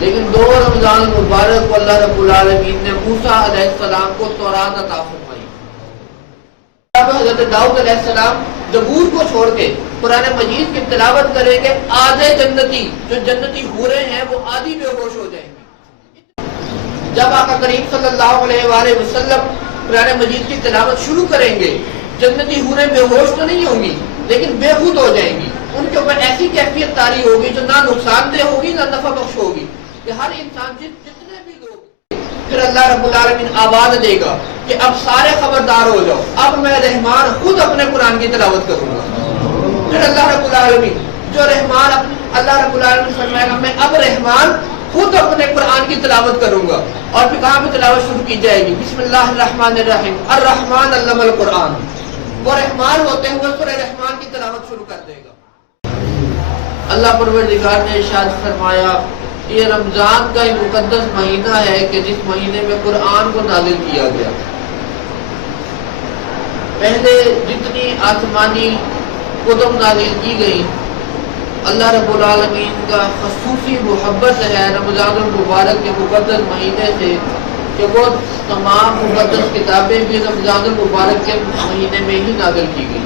لیکن 2 رمضان المبارک کو اللہ رب العالمین نے موسیٰ علیہ السلام کو تورات عطا فرمائی. اب حضرت داؤد علیہ السلام زبور کو چھوڑ کے قرآن مجید کی تلاوت کریں گے، آدھے جنتی جو جنتی حوریں ہیں وہ آدھی بے ہوش ہو جائیں گے. جب آقا کریم صلی اللہ علیہ وآلہ وسلم قرآن مجید کی تلاوت شروع کریں گے، جنتی حوریں بے ہوش تو نہیں ہوں گی لیکن بے خود ہو جائیں گی. ان کے اوپر ایسی کیفیت طاری ہوگی جو نہ نقصان دہ ہوگی نہ نفع بخش ہوگی کہ ہر انسان جتنے بھی لوگ. پھر اللہ رب العالمین آواز دے گا کہ اب سارے خبردار ہو جاؤ، اب میں رحمان خود اپنے قرآن کی تلاوت کروں گا. پھر اللہ رب العالمین جو رحمان اللہ رب العالمین فرمائے گا میں اب رحمان خود اپنے قرآن کی تلاوت کروں گا. اور پھر کہاں پہ تلاوت شروع کی جائے گی؟ بسم اللہ الرحمن الرحیم، الرحمن علم القرآن. وہ رحمان ہوتے ہوئے سورہ رحمان کی تلاوت شروع کر دے گا. اللہ پروردگار نے ارشاد فرمایا یہ رمضان کا ایک مقدس مہینہ ہے کہ جس مہینے میں قرآن کو نازل کیا گیا. پہلے جتنی آسمانی کتب نازل کی گئی، اللہ رب العالمین کا خصوصی محبت ہے رمضان المبارک کے مقدس مہینے سے کہ وہ تمام مقدس کتابیں بھی رمضان المبارک کے مہینے میں ہی نازل کی گئی.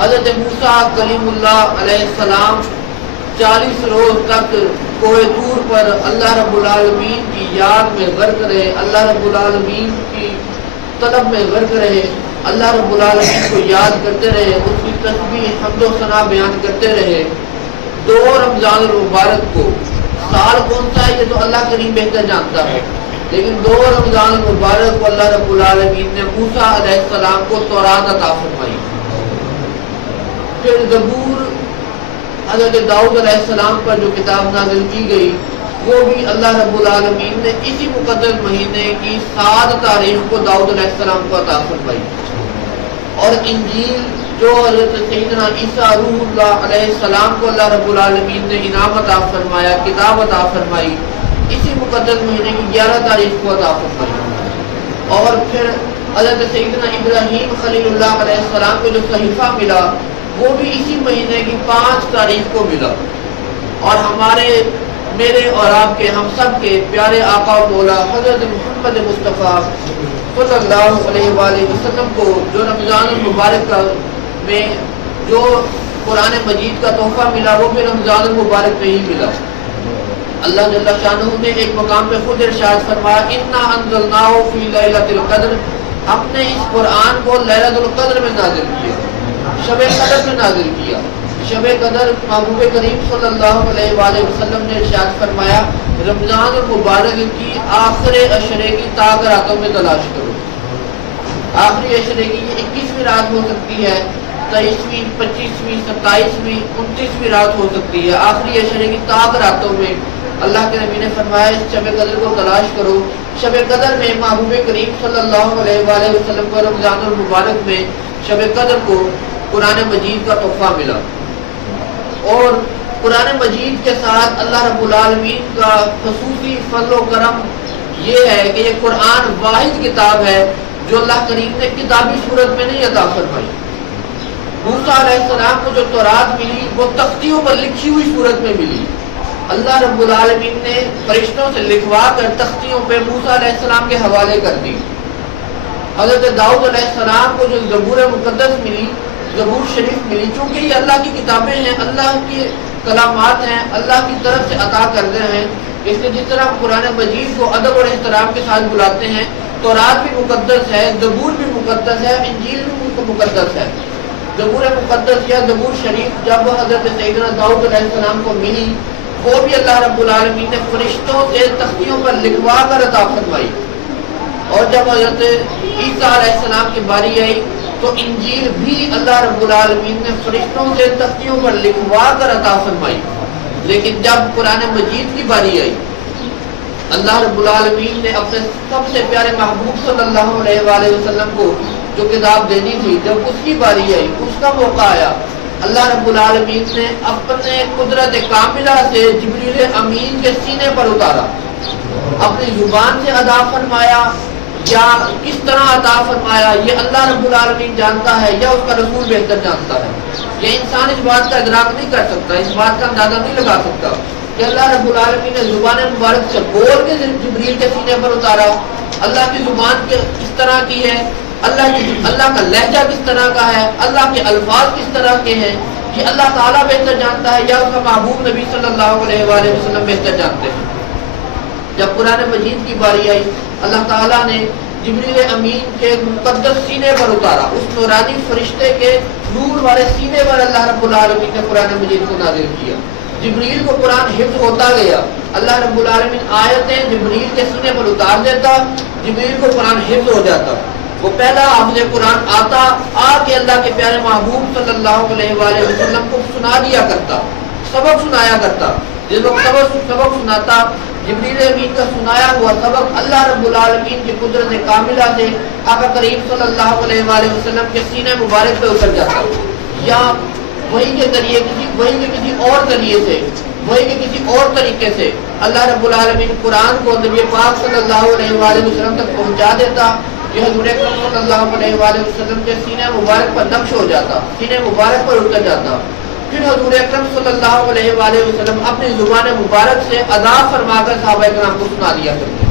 حضرت موسیٰ کلیم اللہ علیہ السلام 40 روز تک کوہ طور پر اللہ رب العالمین کی یاد میں غرق رہے، اللہ رب العالمین کی طلب میں غرق رہے، اللہ رب العالمین کو یاد کرتے رہے، اس کی تسبیح حمد و ثنا بیان کرتے رہے. 2 رمضان المبارک کو سال کون سا ہے یہ تو اللہ کریم بہتر جانتا ہے، لیکن 2 رمضان المبارک کو اللہ رب العالمین نے موسیٰ علیہ السلام کو تورات عطا فرمائی. پھر زبور حضرت داؤد علیہ السلام پر جو کتاب نازل کی گئی وہ بھی اللہ رب العالمین نے اسی مقدس مہینے کی 7 تاریخ کو داؤد علیہ السلام کو عطا فرمائی. اور انجیل جو حضرت سیدنا عیسیٰ روح اللہ علیہ السلام کو اللہ رب العالمین نے انعام عطا فرمایا، کتاب عطا فرمائی، اسی مقدس مہینے کی 11 تاریخ کو عطا فرمائی. اور پھر حضرت سیدنا ابراہیم خلیل اللہ علیہ السلام کو جو صحیفہ ملا وہ بھی اسی مہینے کی 5 تاریخ کو ملا. اور میرے اور آپ کے ہم سب کے پیارے آقا و مولا حضرت محمد مصطفیٰ صلی اللہ علیہ وآلہ وسلم کو جو رمضان المبارک میں جو قرآن مجید کا تحفہ ملا وہ بھی رمضان المبارک میں ہی ملا. اللہ جل شانہ نے ایک مقام پہ خود ارشاد فرمایا انا انزلناہ فی لیلۃ القدر، ہم نے اس قرآن کو لیلۃ القدر میں نازل کیا، شب قدر میں نازل کیا. شب قدر محبوب کریم صلی اللہ علیہ وآلہ وسلم نے ارشاد فرمایا رمضان المبارک کی آخر عشرے کی تاک راتوں میں تلاش کرو. آخری عشرے کی یہ 21ویں رات ہو سکتی ہے، 23ویں، 25ویں، 27ویں، 29ویں رات ہو سکتی ہے. آخری عشرے کی تاک راتوں میں اللہ کے نبی نے فرمایا اس شب قدر کو تلاش کرو. شب قدر میں محبوب کریم صلی اللہ علیہ وآلہ وسلم کو رمضان المبارک میں شب قدر کو قرآن مجید کا تحفہ ملا. اور قرآن مجید کے ساتھ اللہ رب العالمین کا خصوصی فضل و کرم یہ ہے کہ یہ قرآن واحد کتاب ہے جو اللہ کریم نے کتابی صورت میں نہیں عطا فرمائی. موسیٰ علیہ السلام کو جو تورات ملی وہ تختیوں پر لکھی ہوئی صورت میں ملی. اللہ رب العالمین نے فرشتوں سے لکھوا کر تختیوں پہ موسیٰ علیہ السلام کے حوالے کر دی. حضرت داؤد علیہ السلام کو جو زبور مقدس ملی، زبور شریف ملی، چونکہ یہ اللہ کی کتابیں ہیں، اللہ کی کلامات ہیں، اللہ کی طرف سے عطا کردے ہیں. اس لیے جس طرح قرآن مجید کو ادب اور احترام کے ساتھ بلاتے ہیں، تورات بھی مقدس ہے، زبور بھی مقدس ہے، انجیل بھی مقدس ہے. زبور مقدس یا زبور شریف جب حضرت سیدنا داؤد علیہ السلام کو ملی وہ بھی اللہ رب العالمین نے فرشتوں سے تختیوں پر لکھوا کر عطا فرمائی. اور جب حضرت عیسیٰ علیہ السلام کی باری آئی تو انجیل بھی اللہ رب العالمین نے فرشتوں سے تختیوں پر لکھوا کر عطا فرمائی. لیکن جب قرآن مجید کی باری آئی اللہ رب العالمین نے اپنے سب سے پیارے محبوب صلی اللہ علیہ وآلہ وسلم کو جو کتاب دینی تھی، جب اس کی باری آئی، اس کا موقع آیا، اللہ رب العالمین نے اپنے قدرت کاملہ سے جبریل امین کے سینے پر اتارا، اپنی زبان سے ادا فرمایا یا کس طرح عطا فرمایا یہ اللہ رب العالمین جانتا ہے یا اس کا رسول بہتر جانتا ہے. یہ انسان اس بات کا ادراک نہیں کر سکتا، اس بات کا اندازہ نہیں لگا سکتا. کہ اللہ رب العالمین نے زبان مبارک سے بول کے جبریل کے سینے پر اتارا. اللہ کی زبان کس طرح کی ہے, اللہ کا لہجہ کس طرح کا ہے, اللہ کے الفاظ کس طرح کے ہیں, یہ اللہ تعالیٰ بہتر جانتا ہے یا اس کا محبوب نبی صلی اللہ علیہ وآلہ وسلم بہتر جانتے ہیں. جب قرآن مجید کی باری آئی, اللہ تعالیٰ نے جبریل امین کے مقدس سینے پر اتارا. اس نورانی فرشتے کے نور والے سینے پر اللہ رب العالمین نے قرآن مجید کو نازل کیا. جبریل کو قرآن حفظ ہوتا گیا. اللہ رب العالمین آیتیں جبریل کے سینے پر اتار دیتا, جبریل کو قرآن حفظ ہو جاتا. وہ پہلا حافظ قرآن آتا, آ کے اللہ کے پیارے محبوب صلی اللہ علیہ وآلہ وسلم کو سنا دیا کرتا, سبق سنایا کرتا. جس وقت سبق سناتا, جبریل امین کا سنایا ہوا سبق اللہ رب العالمین کی قدرت کاملہ سے آقا کریم صلی اللہ علیہ وآلہ وسلم کے سینے مبارک پہ اتر جاتا, یا وہی کے ذریعے کسی اور ذریعے سے, وہی کے کسی اور طریقے سے اللہ رب العالمین قرآن کو نبی پاک صلی اللہ علیہ وآلہ وسلم تک پہنچا دیتا. یہ حضور اکرم صلی اللہ علیہ وآلہ وسلم کے سینے مبارک پر نقش ہو جاتا, سینے مبارک پر اتر جاتا. پھر حضور اکرم صلی اللہ علیہ وآلہ وسلم اپنی زبان مبارک سے ادا فرما کر صحابہ کرام کو سنا دیا کرتے,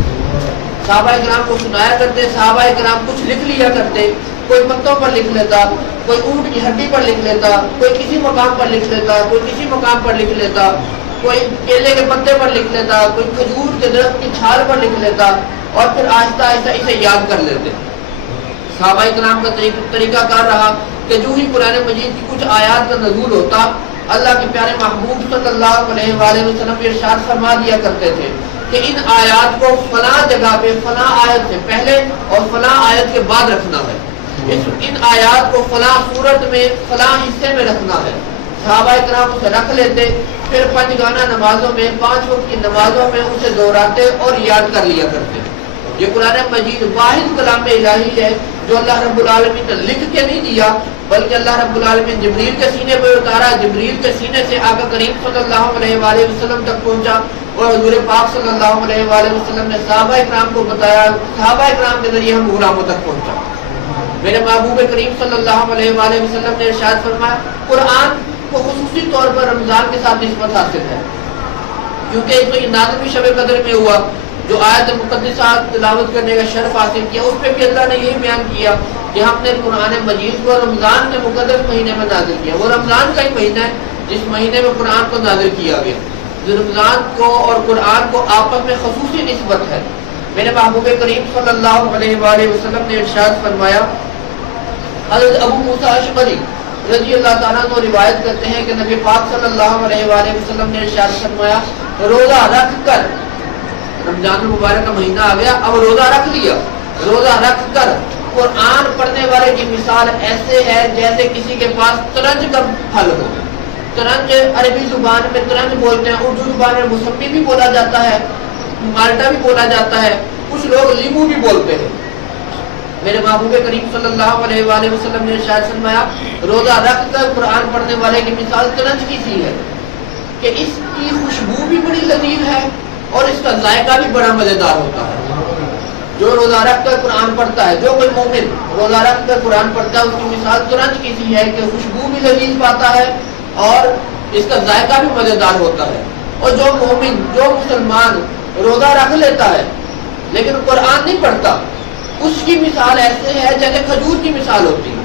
صحابہ کرام کو سنایا کرتے. صحابہ کرام کچھ لکھ لیا کرتے, کوئی پتوں پر لکھ لیتا, کوئی اونٹ کی ہڈی پر لکھ لیتا, کوئی کسی مقام پر لکھ لیتا, کوئی کسی مقام پر لکھ لیتا, کوئی کیلے کے پتے پر لکھ لیتا, کوئی کھجور کے درخت کی چھال پر لکھ لیتا, اور پھر آہستہ آہستہ اسے یاد کر لیتے. صحابہ کرام کا طریقہ کار رہا کہ جو ہی قرآن مجید کی کچھ آیات کا نزول ہوتا, اللہ کے پیارے محبوب صلی اللہ علیہ وآلہ وسلم ارشاد فرما دیا کرتے تھے کہ ان آیات کو فلاں جگہ پہ فلاں آیت سے پہلے اور فلاں آیت کے بعد رکھنا ہے, ان آیات کو فلاں صورت میں فلاں حصے میں رکھنا ہے. صحابہ کرام اسے رکھ لیتے, پھر 5 گانا نمازوں میں 5 وقت کی نمازوں میں اسے دہراتے اور یاد کر لیا کرتے. یہ قرآن مجید واحد کلام الہی ہے جو اللہ رب العالمین نے لکھ کے نہیں دیا, بلکہ اللہ رب العالمین جبریل کے سینے پر اتارا, جبریل کے سینے سے آقا کریم صلی اللہ علیہ وآلہ وسلم تک پہنچا, اور حضور پاک صلی اللہ علیہ وآلہ وسلم نے صحابہ اکرام کو بتایا, صحابہ اکرام کے ذریعے ہم غلاموں تک پہنچا. میرے محبوب کریم صلی اللہ علیہ وآلہ وسلم نے ارشاد فرمایا, قرآن کو خصوصی طور پر رمضان کے ساتھ نسبت حاصل ہے, کیونکہ ایک تو یہ نازل بھی شب قدر میں ہوا, جو آیت مقدسہ تلاوت کرنے کا شرف حاصل کیا, اس پہ بھی اللہ نے یہی بیان کیا کہ ہم نے قرآن مجید کو رمضان کے مقدس مہینے میں نازل کیا. وہ رمضان کا ہی مہینہ ہے جس مہینے میں قرآن کو نازل کیا گیا. رمضان کو اور قرآن کو آپس میں خصوصی نسبت ہے. میرے محبوب کریم صلی اللہ علیہ وآلہ وسلم نے ارشاد فرمایا, حضرت ابو موسیٰ اشعری رضی اللہ تعالیٰ عنہ روایت کرتے ہیں کہ نبی پاک صلی اللہ علیہ وآلہ وسلم نے ارشاد فرمایا, روزہ رکھ کر, رمضان المبارک کا مہینہ آ گیا, اب روزہ رکھ لیا, روزہ رکھ کر قرآن پڑھنے والے کی مثال ایسے ہے جیسے کسی کے پاس ترنج کا پھل ہو. ترنج عربی زبان میں ترنج بولتے ہیں, اردو زبان میں موسمی بھی بولا جاتا ہے, مالٹا بھی بولا جاتا ہے, کچھ لوگ لیمو بھی بولتے ہیں. میرے محبوب کریم صلی اللہ علیہ وآلہ وسلم نے ارشاد فرمایا, روزہ رکھ کر قرآن پڑھنے والے کی مثال ترنج کی سی ہے کہ اس کی خوشبو بھی بڑی لذیذ ہے اور اس کا ذائقہ بھی بڑا مزیدار ہوتا ہے. جو روزہ رکھ کر قرآن پڑھتا ہے, جو کوئی مومن روزہ رکھ کر قرآن پڑھتا ہے, اس کی مثال ترنج کی سی ہے کہ خوشبو بھی لذیذ پاتا ہے اور اس کا ذائقہ بھی مزیدار ہوتا ہے. اور جو مومن, جو مسلمان روزہ رکھ لیتا ہے لیکن قرآن نہیں پڑھتا, اس کی مثال ایسے ہے جیسے کھجور کی مثال ہوتی ہے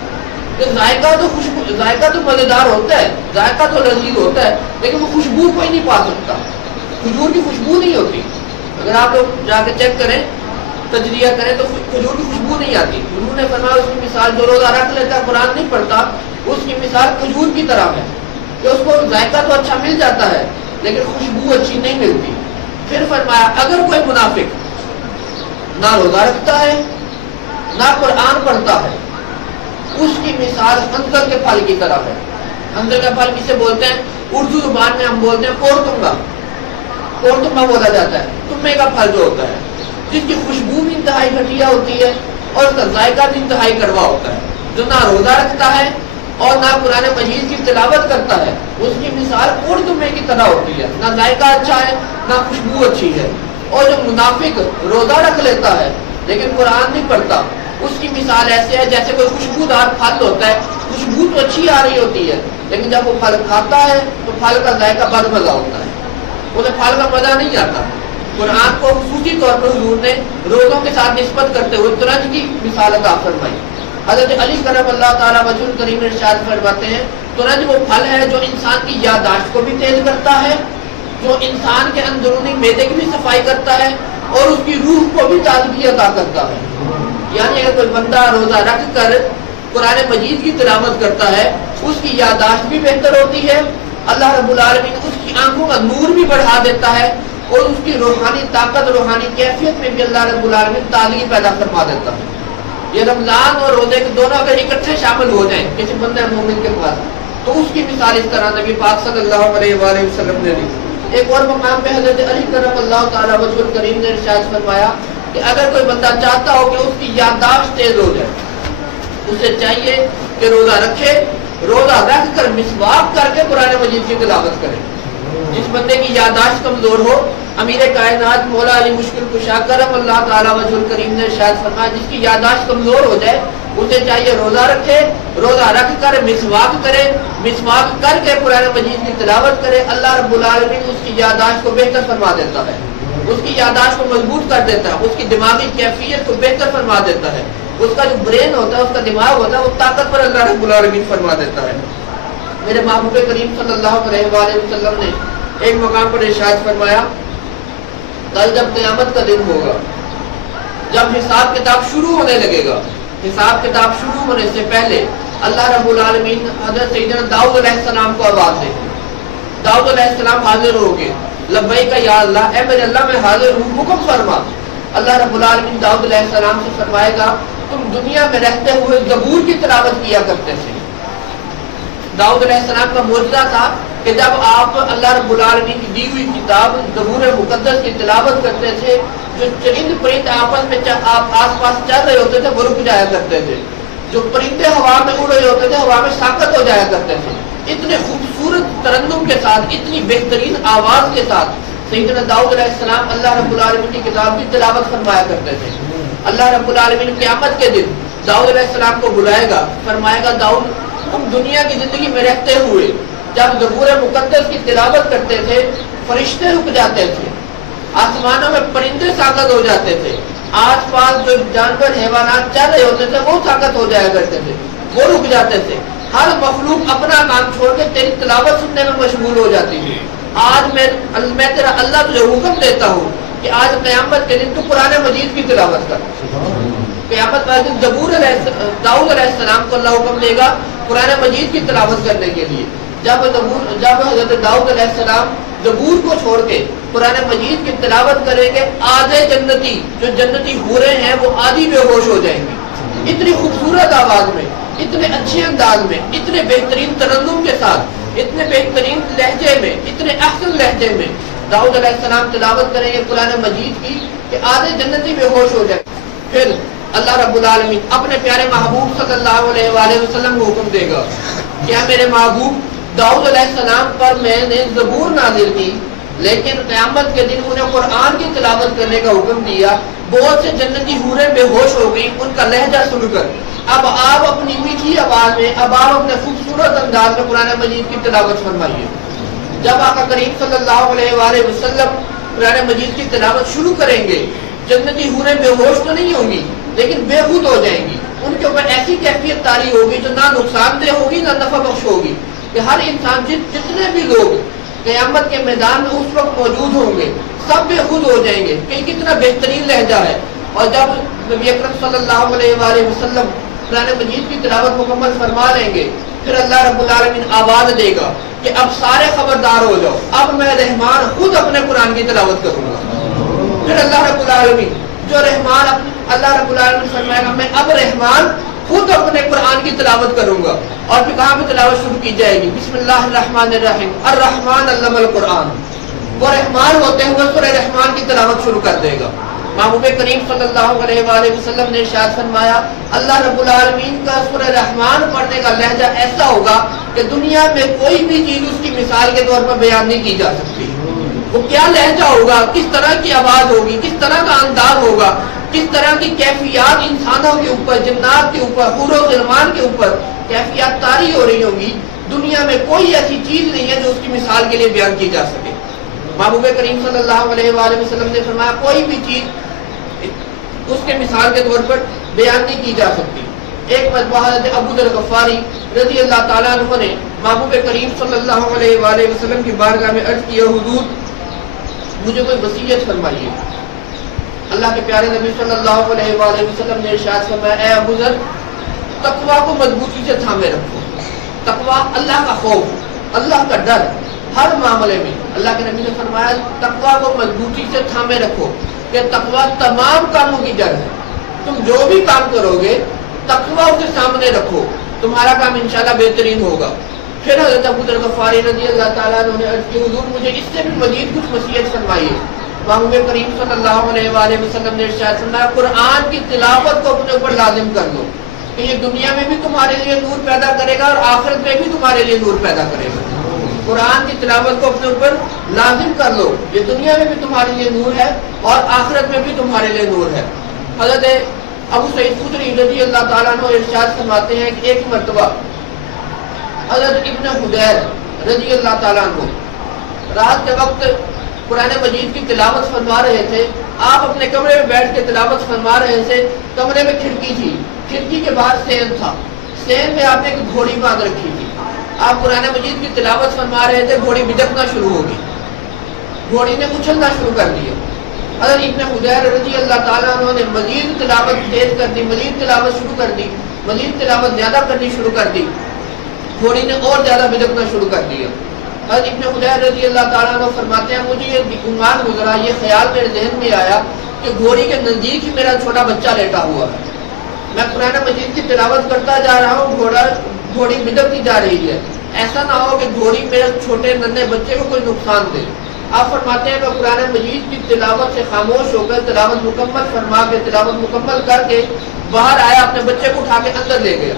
کہ ذائقہ تو مزیدار ہوتا ہے, ذائقہ تو لذیذ ہوتا ہے, لیکن وہ خوشبو کوئی نہیں پا سکتا. کھجور کی خوشبو نہیں ہوتی. اگر آپ لوگ جا کے چیک کریں, تجزیہ کریں تو کھجور کی خوشبو نہیں آتی. انہوں نے فرمایا اس کی مثال جو روزہ رکھ لیتا ہے قرآن نہیں پڑھتا, اس کی مثال کھجور کی طرح ہے کہ اس کو ذائقہ تو اچھا مل جاتا ہے لیکن خوشبو اچھی نہیں ملتی. پھر فرمایا اگر کوئی منافق نہ روزہ رکھتا ہے نہ قرآن پڑھتا ہے, اس کی مثال حنظل کے پھل کی طرح ہے. حنظل کا پھل کسے بولتے ہیں؟ اردو زبان میں ہم بولتے ہیں کورتمبا. کورتمبا بولا جاتا ہے تمے کا پھل جو ہوتا ہے, جس کی خوشبو بھی انتہائی گھٹیا ہوتی ہے اور اس کا ذائقہ بھی انتہائی کڑوا ہوتا ہے. جو نہ روزہ رکھتا ہے اور نہ قرآن مجید کی تلاوت کرتا ہے, اس کی مثال کورتمے کی طرح ہوتی ہے, نہ ذائقہ اچھا ہے نہ خوشبو اچھی ہے. اور جو منافق روزہ رکھ لیتا ہے لیکن قرآن نہیں پڑھتا, اس کی مثال ایسے ہے جیسے کوئی خوشبودار پھل ہوتا ہے, خوشبو تو اچھی آ رہی ہوتی ہے لیکن جب وہ پھل کھاتا ہے تو پھل کا ذائقہ بد مزہ ہوتا ہے. انہیں پھل کا مزہ نہیں آتا۔ قرآن کو خصوصی طور پر حضور نے روزوں کے ساتھ نسبت کرتے ہوئے ترنج کی مثال عطا فرمائی۔ حضرت علی کرم اللہ تعالیٰ وجہ الکریم ارشاد فرماتے ہیں ترنج وہ پھل ہے جو انسان کی یادداشت کو بھی تیز کرتا ہے، جو انسان کے اندرونی معدے کی بھی صفائی کرتا ہے اور اس کی روح کو بھی تازگی عطا کرتا ہے۔ یعنی اگر کوئی بندہ روزہ رکھ کر قرآن مجید کی تلاوت کرتا ہے اس کی یادداشت بھی بہتر ہوتی ہے، اللہ رب العالمین اس کی آنکھوں کا نور بھی بڑھا دیتا ہے اور اس کی روحانی طاقت روحانی کیفیت میں بھی اللہ رب العالمین تازگی پیدا فرما دیتا ہے۔ یہ رمضان اور روزے کے دونوں اگر اکٹھے شامل ہو جائیں کسی بندے مومن کے پاس تو اس کی مثال اس طرح نبی پاک صلی اللہ علیہ وآلہ وسلم نے دی۔ ایک اور مقام پہ حضرت علی کرم اللہ تعالیٰ وجہ الکریم نے ارشاد فرمایا کہ اگر کوئی بندہ چاہتا ہو کہ اس کی یادداشت تیز ہو جائے اسے چاہیے کہ روزہ رکھے، روزہ رکھ کر مسواک کر کے قرآن مجید کی تلاوت کرے۔ جس بندے کی یادداشت کمزور ہو، امیر کائنات مولا علی مشکل کشا کرم اللہ تعالیٰ وجہ الکریم نے ارشاد فرمایا جس کی یادداشت کمزور ہو جائے اسے چاہیے روزہ رکھے، روزہ رکھ کر مسواک کرے، مسواک کر کے قرآن مجید کی تلاوت کرے، اللہ رب العالمین اس کی یادداشت کو بہتر فرما دیتا ہے، اس کی یادداشت کو مضبوط کر دیتا ہے، اس کی دماغی کیفیت کو بہتر فرما دیتا ہے، اس کا جو برین ہوتا ہے اس کا دماغ ہوتا ہے وہ طاقتور اللہ رب العالمین فرما دیتا ہے۔ میرے محبوب کریم صلی اللہ علیہ وآلہ وسلم نے ایک مقام پر ارشاد فرمایا کل جب قیامت کا دن ہوگا، جب حساب کتاب شروع ہونے لگے گا، حساب کتاب شروع ہونے سے پہلے اللہ رب العالمین حضرت سیدنا داؤد علیہ السلام کو آواز دے گی۔ داؤد علیہ السلام حاضر ہوگے، لبیک یا اللہ، اے میرے اللہ میں حاضر ہوں، حکم فرما۔ اللہ رب العالمین داؤد علیہ السلام سے فرمائے گا تم دنیا میں رہتے ہوئے زبور کی تلاوت کیا کرتے تھے۔ داؤد علیہ السلام کا معجزہ تھا کہ جب آپ اللہ رب العالمین کی دی ہوئی کتاب زبور مقدس کی تلاوت کرتے تھے جو چرند پرند آپس میں آپ آس پاس چل رہے ہوتے تھے وہ رک جایا کرتے تھے، جو پرندے ہوا میں اڑ رہے ہوتے تھے ہوا میں ساکت ہو جایا کرتے تھے۔ اتنے خوبصورت ترنم کے ساتھ، اتنی بہترین آواز کے ساتھ سیدنا داؤد علیہ السلام اللہ رب العالمین کی کتاب کی تلاوت فرمایا کرتے تھے۔ اللہ رب العالمین قیامت کے دن داؤد علیہ السلام کو بلائے گا، فرمائے گا داؤد تم دنیا کی زندگی میں رہتے ہوئے جب زبور مقدس کی تلاوت کرتے تھے فرشتے رک جاتے تھے، آسمانوں میں پرندے ساکت ہو جاتے تھے، آس پاس جو جانور حیوانات چل رہے ہوتے تھے وہ ساکت ہو جایا کرتے تھے، وہ رک جاتے تھے، ہر مخلوق اپنا کام چھوڑ کے تیری تلاوت سننے میں مشغول ہو جاتی ہے۔ آج میں تیرا اللہ تجھے حکم دیتا ہوں کہ آج قیامت کے دن تو قرآن مجید کی تلاوت کر۔ قیامت والے دن داؤد علیہ السلام کو اللہ حکم دے گا قرآن مجید کی تلاوت کرنے کے لیے۔ جب حضرت داؤد علیہ السلام زبور کو چھوڑ کے قرآن مجید کی تلاوت کریں گے آدھے جنتی جو جنتی حوریں ہیں وہ آدھی بے ہوش ہو جائیں گے۔ اتنی خوبصورت آواز میں، اتنے اچھے انداز میں، اتنے بہترین ترنم کے ساتھ، اتنے بہترین لہجے میں، اتنے احسن لہجے میں داؤد علیہ السلام تلاوت کریں گے قرآن مجید کی کہ آدھے جنتی بے ہوش ہو جائیں۔ پھر اللہ رب العالمین اپنے پیارے محبوب صلی اللہ علیہ وآلہ وسلم کو حکم دے گا کیا میرے محبوب داؤد علیہ السلام پر میں نے زبور نازل کی لیکن قیامت کے دن انہیں قرآن کی تلاوت کرنے کا حکم دیا، بہت سے جنتی حوریں بے ہوش ہو گئی ان کا لہجہ سن کر، اب آپ اپنی میٹھی آواز میں، اب آپ اپنے خوبصورت انداز میں قرآن مجید کی تلاوت فرمائیے۔ جب آقا کریم صلی اللہ علیہ وآلہ وسلم قرآن مجید کی تلاوت شروع کریں گے جنتی حوریں بے ہوش تو نہیں ہوں گی لیکن بے خود ہو جائیں گی، ان کے اوپر ایسی کیفیت طاری ہوگی جو نہ نقصان دہ ہوگی نہ نفع بخش ہوگی کہ ہر انسان جتنے بھی لوگ قیامت کے میدان میں اس وقت موجود ہوں گے سب بے خود ہو جائیں گے کہ کتنا بہترین لہجہ ہے۔ اور جب نبی اکرم صلی اللہ علیہ وآلہ وسلم قرآن مجید کی تلاوت مکمل فرما لیں گے پھر اللہ رب العالمین آواز دے گا کہ اب سارے خبردار ہو جاؤ، اب میں رحمان خود اپنے قرآن کی تلاوت کروں گا۔ پھر اللہ رب العالمین جو رحمان اللہ رب العالمین فرمائے گا میں اب رحمان خود اپنے قرآن کی تلاوت کروں گا، اور پھر کہاں پہ تلاوت شروع کی جائے گی؟ بسم اللہ الرحمن الرحیم، الرحمن علم القرآن، وہ رحمان ہوتے ہوئے سورہ رحمان کی تلاوت شروع کر دے گا۔ محبوب کریم صلی اللہ علیہ وآلہ وسلم نے ارشاد فرمایا اللہ رب العالمین کا سورہ رحمان پڑھنے کا لہجہ ایسا ہوگا کہ دنیا میں کوئی بھی چیز اس کی مثال کے طور پر بیان نہیں کی جا سکتی۔ وہ کیا لہجہ ہوگا، کس طرح کی آواز ہوگی، کس طرح کا انداز ہوگا، کس طرح کی کیفیات انسانوں کے اوپر، جنات کے اوپر، حور و غلمان کے اوپر کیفیات طاری ہو رہی ہوگی، دنیا میں کوئی ایسی چیز نہیں ہے جو اس کی مثال کے لیے بیان کی جا سکے۔ محبوب کریم صلی اللہ علیہ وآلہ وسلم نے فرمایا کوئی بھی چیز اس کے مثال کے طور پر بیان نہیں کی جا سکتی۔ ایک مرتبہ حضرت ابو ذر غفاری رضی اللہ تعالیٰ عنہ نے محبوب کریم صلی اللہ علیہ وآلہ وسلم کی بارگاہ میں عرض کیا حضور مجھے کوئی وصیت فرمائیے۔ اللہ کے پیارے نبی صلی اللہ علیہ وآلہ وسلم نے ارشاد فرمایا اے ابو ذر تقویٰ کو مضبوطی سے تھامے رکھو۔ تقویٰ اللہ کا خوف، اللہ کا ڈر ہر معاملے میں۔ اللہ کے نبی نے فرمایا تقویٰ کو مضبوطی سے تھامے رکھو کہ تقویٰ تمام کاموں کی جڑ ہے۔ تم جو بھی کام کرو گے تقویٰ اسے سامنے رکھو، تمہارا کام انشاءاللہ بہترین ہوگا۔ پھر حضرت ابو ذر غفاری رضی اللہ تعالیٰ عنہ نے عرض کی حضور مجھے اس سے بھی مزید کچھ وصیت فرمائیے۔ محبوب کریم صلی اللہ علیہ وآلہ وسلم نے ارشاد فرمایا قرآن کی تلاوت کو اپنے اوپر لازم کر لو کہ یہ دنیا میں بھی تمہارے لیے نور پیدا کرے گا اور آخرت میں بھی تمہارے لیے نور پیدا کرے گا۔ قرآن کی تلاوت کو اپنے اوپر لازم کر لو، یہ دنیا میں بھی تمہارے لیے نور ہے اور آخرت میں بھی تمہارے لیے نور ہے۔ حضرت ابو سعید خدری رضی اللہ تعالیٰ عنہ ارشاد فرماتے ہیں کہ ایک مرتبہ حضرت ابن حدیر رضی اللہ تعالیٰ عنہ رات کے وقت قرآن مجید کی تلاوت فرما رہے تھے۔ آپ اپنے کمرے میں بیٹھ کے تلاوت فرما رہے تھے، کمرے میں کھڑکی تھی، کھڑکی کے باہر سین تھا، سین میں آپ نے ایک گھوڑی باندھ رکھی تھی۔ آپ قرآن مجید کی تلاوت فرما رہے تھے، گھوڑی بھجکنا شروع ہوگی، گھوڑی نے اچھلنا شروع کر دیا۔ حضرت ابن حدیر رضی اللہ تعالیٰ عنہ نے مزید تلاوت تیز کر دی، مزید تلاوت شروع کر دی، مزید تلاوت زیادہ کرنی شروع کر دی، گھوڑی نے اور زیادہ بھجکنا شروع کر دیا۔ حضرت ابن حدیر رضی اللہ تعالیٰ عنہ فرماتے ہیں مجھے یہ گمان گزرا، یہ خیال میرے ذہن میں آیا کہ گھوڑی کے نزدیک ہی میرا چھوٹا بچہ لیٹا ہوا ہے، میں قرآن مجید کی تلاوت کرتا جا رہا ہوں، گھوڑی بھجکتی جا رہی ہے، ایسا نہ ہو کہ گھوڑی میرے چھوٹے ننھے بچے کو کوئی نقصان دے۔ آپ فرماتے ہیں میں قرآن مجید کی تلاوت سے خاموش ہو کر تلاوت مکمل فرما کے تلاوت مکمل کر کے باہر آیا، اپنے بچے کو اٹھا کے اندر لے گیا۔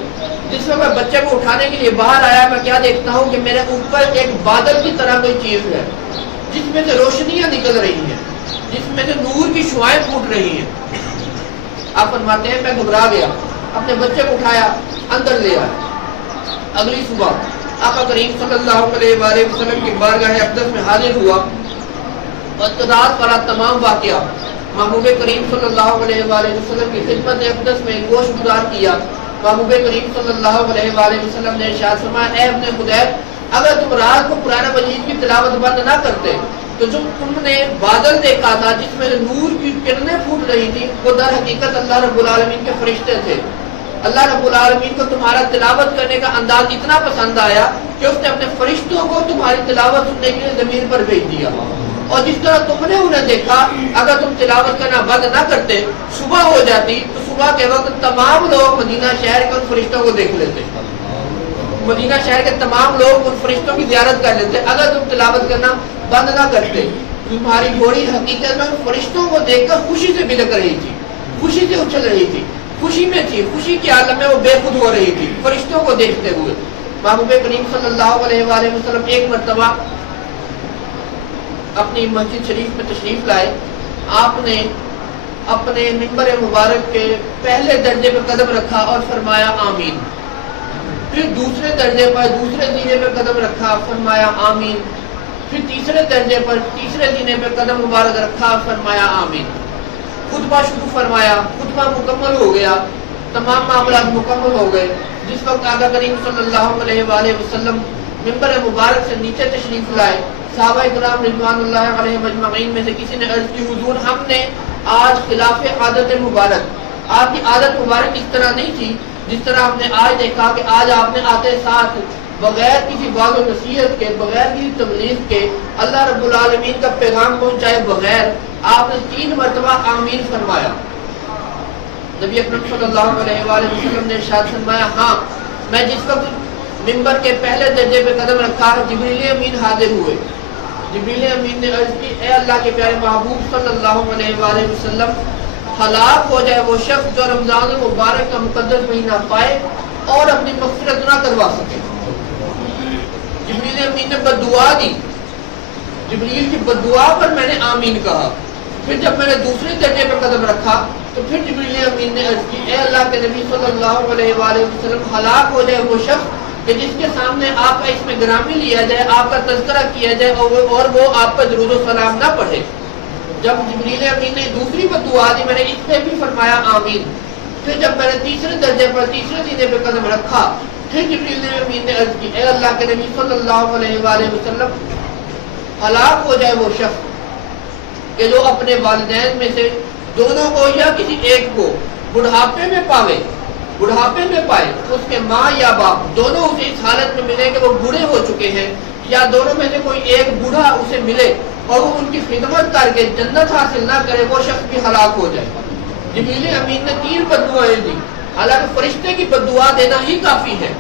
جس میں میں بچے کو اٹھانے کے لیے باہر آیا، میں کیا دیکھتا ہوں کہ میرے اوپر ایک بادل کی طرح کوئی چیز ہے جس میں سے روشنیاں نکل رہی ہیں، جس میں سے نور کی شعائیں پھوٹ رہی ہیں۔ آپ فرماتے ہیں میں گھبرا گیا، اپنے بچے کو اٹھایا اندر لے آیا۔ اگلی صبح آقا کریم صلی اللہ علیہ وآلہ وسلم کی بارگاہ اقدس میں حاضر ہوا اور رات والا تمام واقعہ محبوب کریم صلی اللہ علیہ وآلہ وسلم کی خدمت اقدس میں گوش گزار کیا۔ محبوب کریم صلی اللہ علیہ وآلہ وسلم نے ارشاد فرمایا اے ابن حدیر اگر تم رات کو قرآن مجید کی تلاوت بند نہ کرتے تو جو تم نے بادل دیکھا تھا جس میں نور کی کرنیں پھوٹ رہی تھی وہ در حقیقت اللہ رب العالمین کے فرشتے تھے۔ اللہ رب العالمین کو تمہارا تلاوت کرنے کا انداز اتنا پسند آیا کہ اس نے اپنے فرشتوں کو تمہاری تلاوت سننے کے لیے زمین پر بھیج دیا، اور جس طرح تم نے انہیں دیکھا اگر تم تلاوت کرنا بند نہ کرتے صبح ہو جاتی تو صبح کے وقت تمام لوگ مدینہ شہر کے ان فرشتوں کو دیکھ لیتے، مدینہ شہر کے تمام لوگ ان فرشتوں کی زیارت کر لیتے اگر تم تلاوت کرنا بند نہ کرتے۔ تمہاری گھوڑی حقیقت میں فرشتوں کو دیکھ کر خوشی سے بلک رہی تھی، خوشی سے اچھل رہی تھی، خوشی میں تھی، خوشی کے عالم میں وہ بے خود ہو رہی تھی فرشتوں کو دیکھتے ہوئے۔ محبوب کریم صلی اللہ علیہ وآلہ وسلم ایک مرتبہ اپنی مسجد شریف میں تشریف لائے، آپ نے اپنے منبر مبارک کے پہلے درجے پر قدم رکھا اور فرمایا آمین، پھر دوسرے درجے پر دوسرے زینے پر قدم رکھا فرمایا آمین، پھر تیسرے درجے پر تیسرے زینے پر قدم مبارک رکھا فرمایا آمین۔ خطبہ شروع فرمایا، خطبہ مکمل ہو گیا، تمام معاملات مکمل ہو گئے۔ جس وقت آقا کریم صلی اللہ علیہ وآلہ وسلم منبر مبارک سے نیچے تشریف لائے، صحابہ کرام رضوان اللہ علیہ مجمعین میں سے کسی نے عرض کی حضور ہم نے آج خلاف عادت مبارک، آپ کی عادت مبارک اس طرح نہیں تھی جس طرح ہم نے آج دیکھا کہ آج آپ نے آتے ساتھ بغیر کسی وعظ و نصیحت کے، بغیر کسی تبلیغ کے، اللہ رب العالمین کا پیغام پہنچائے بغیر آپ نے 3 مرتبہ آمین فرمایا۔ نبی اکرم صلی اللہ علیہ وآلہ وسلم نے ارشاد فرمایا ہاں میں جس وقت منبر کے پہلے درجے پہ قدم رکھا جبریل امین حاضر ہوئے، جبریل امین نے عرض کی اے اللہ کے پیارے محبوب صلی اللہ علیہ وآلہ وسلم ہلاک ہو جائے وہ شخص جو رمضان المبارک کا مقدس مہینہ پائے اور اپنی مغفرت نہ کروا سکے۔ جبریل امین نے بددعا دی، جبریل کی بددعا پر میں نے آمین کہا۔ پھر جب میں نے دوسرے درجے پر قدم رکھا تو پھر جبریل امین نے عرض کی اے اللہ کے نبی صلی اللہ علیہ وآلہ وسلم ہلاک ہو جائے وہ شخص کہ جس کے سامنے آپ کا اس میں گرامی لیا جائے، آپ کا تذکرہ کیا جائے اور وہ آپ پر درود و سلام نہ پڑھے۔ جب جبریل امین نے دوسری بدعا دی، میں نے اس پہ بھی فرمایا آمین۔ پھر جب میں نے تیسرے درجے پر تیسرے سینے پہ قدم رکھا، پھر جبریل امین نے عرض کی، اے اللہ کے نبی صلی اللہ علیہ وآلہ وسلم، ہلاک ہو جائے وہ شخص کہ جو اپنے والدین میں سے دونوں کو یا کسی ایک کو بڑھاپے میں پائے، اس کے ماں یا باپ دونوں اسے اس حالت میں ملے کہ وہ بوڑھے ہو چکے ہیں، یا دونوں میں سے کوئی ایک بوڑھا اسے ملے اور وہ ان کی خدمت کر کے جنت حاصل نہ کرے، وہ شخص بھی ہلاک ہو جائے۔ جبریل امین نے 3 بددعائیں دی، حالانکہ فرشتے کی بددعا دینا ہی کافی ہے۔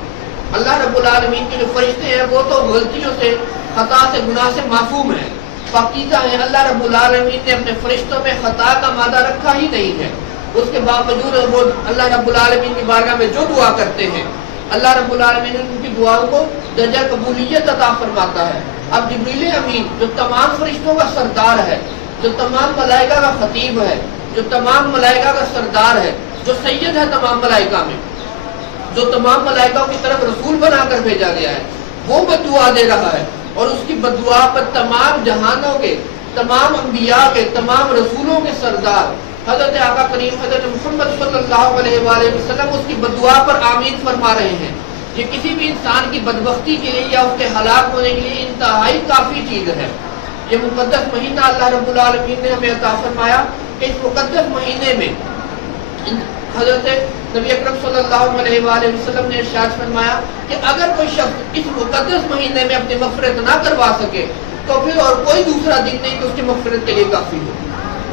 اللہ رب العالمین کے جو فرشتے ہیں وہ تو غلطیوں سے، خطا سے، گناہ سے معصوم ہیں، پاکیزہ ہیں۔ اللہ رب العالمین نے اپنے فرشتوں میں خطا کا مادہ رکھا ہی نہیں ہے، اس کے باوجود وہ اللہ رب العالمین کی بارگاہ میں جو دعا کرتے ہیں، اللہ رب العالمین ان کی دعاؤں کو درجہ قبولیت عطا فرماتا ہے۔ اب جبریل امین جو تمام فرشتوں کا سردار ہے، جو تمام ملائکہ کا خطیب ہے، جو تمام ملائکہ کا سردار ہے، جو سید ہے تمام ملائکہ میں، جو تمام ملائکہ کی طرف رسول بنا کر بھیجا گیا ہے، وہ بددعا دے رہا ہے، اور اس کی بددعا پر تمام جہانوں کے، تمام انبیاء کے، تمام رسولوں کے سردار حضرت آقا کریم حضرت محمد صلی اللہ علیہ وآلہ وسلم اس کی بددعا پر آمین فرما رہے ہیں۔ یہ کسی بھی انسان کی بدبختی کے لیے یا اس کے ہلاک ہونے کے لیے انتہائی کافی چیز ہے۔ یہ مقدس مہینہ اللہ رب العالمین نے ہمیں عطا فرمایا کہ اس مقدس مہینے میں حضرت نبی اکرم صلی اللہ علیہ وآلہ وسلم نے ارشاد فرمایا کہ اگر کوئی شخص اس مقدس مہینے میں اپنی مغفرت نہ کروا سکے تو پھر اور کوئی دوسرا دن نہیں کہ اس کی مغفرت کے لیے کافی ہو۔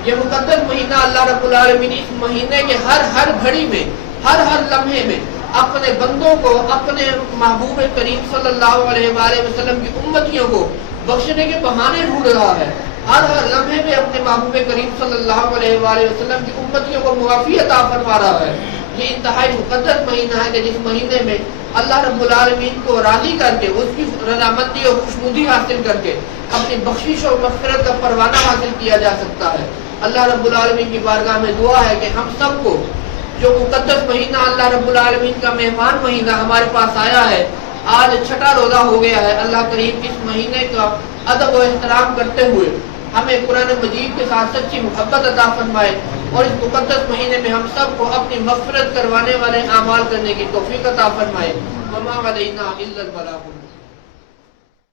یہ مقدس مہینہ اللہ رب العالمین اس مہینے کے ہر گھڑی میں، ہر لمحے میں اپنے بندوں کو، اپنے محبوب کریم صلی اللہ علیہ وآلہ وسلم کی امتیوں کو بخشنے کے بہانے ڈھونڈ رہا ہے۔ ہر لمحے میں اپنے محبوب کریم صلی اللہ علیہ وآلہ وسلم کی امتیوں کو معافی عطا فرما رہا ہے۔ یہ انتہائی مقدس مہینہ ہے کہ جس مہینے میں اللہ رب العالمین کو راضی کر کے، اس کی رضامندی اور خوشنودی حاصل کر کے اپنی بخشش اور مغفرت کا پروانہ حاصل کیا جا سکتا ہے۔ اللہ رب العالمین کی بارگاہ میں دعا ہے کہ ہم سب کو جو مقدس مہینہ اللہ رب العالمین کا مہمان مہینہ ہمارے پاس آیا ہے، آج 6واں روزہ ہو گیا ہے، اللہ کریم اس مہینے کا ادب و احترام کرتے ہوئے ہمیں قرآن مجید کے ساتھ سچی محبت عطا فرمائے، اور اس مقدس مہینے میں ہم سب کو اپنی مغفرت کروانے والے اعمال کرنے کی توفیق عطا فرمائے۔ وما علینا الا البلاغ۔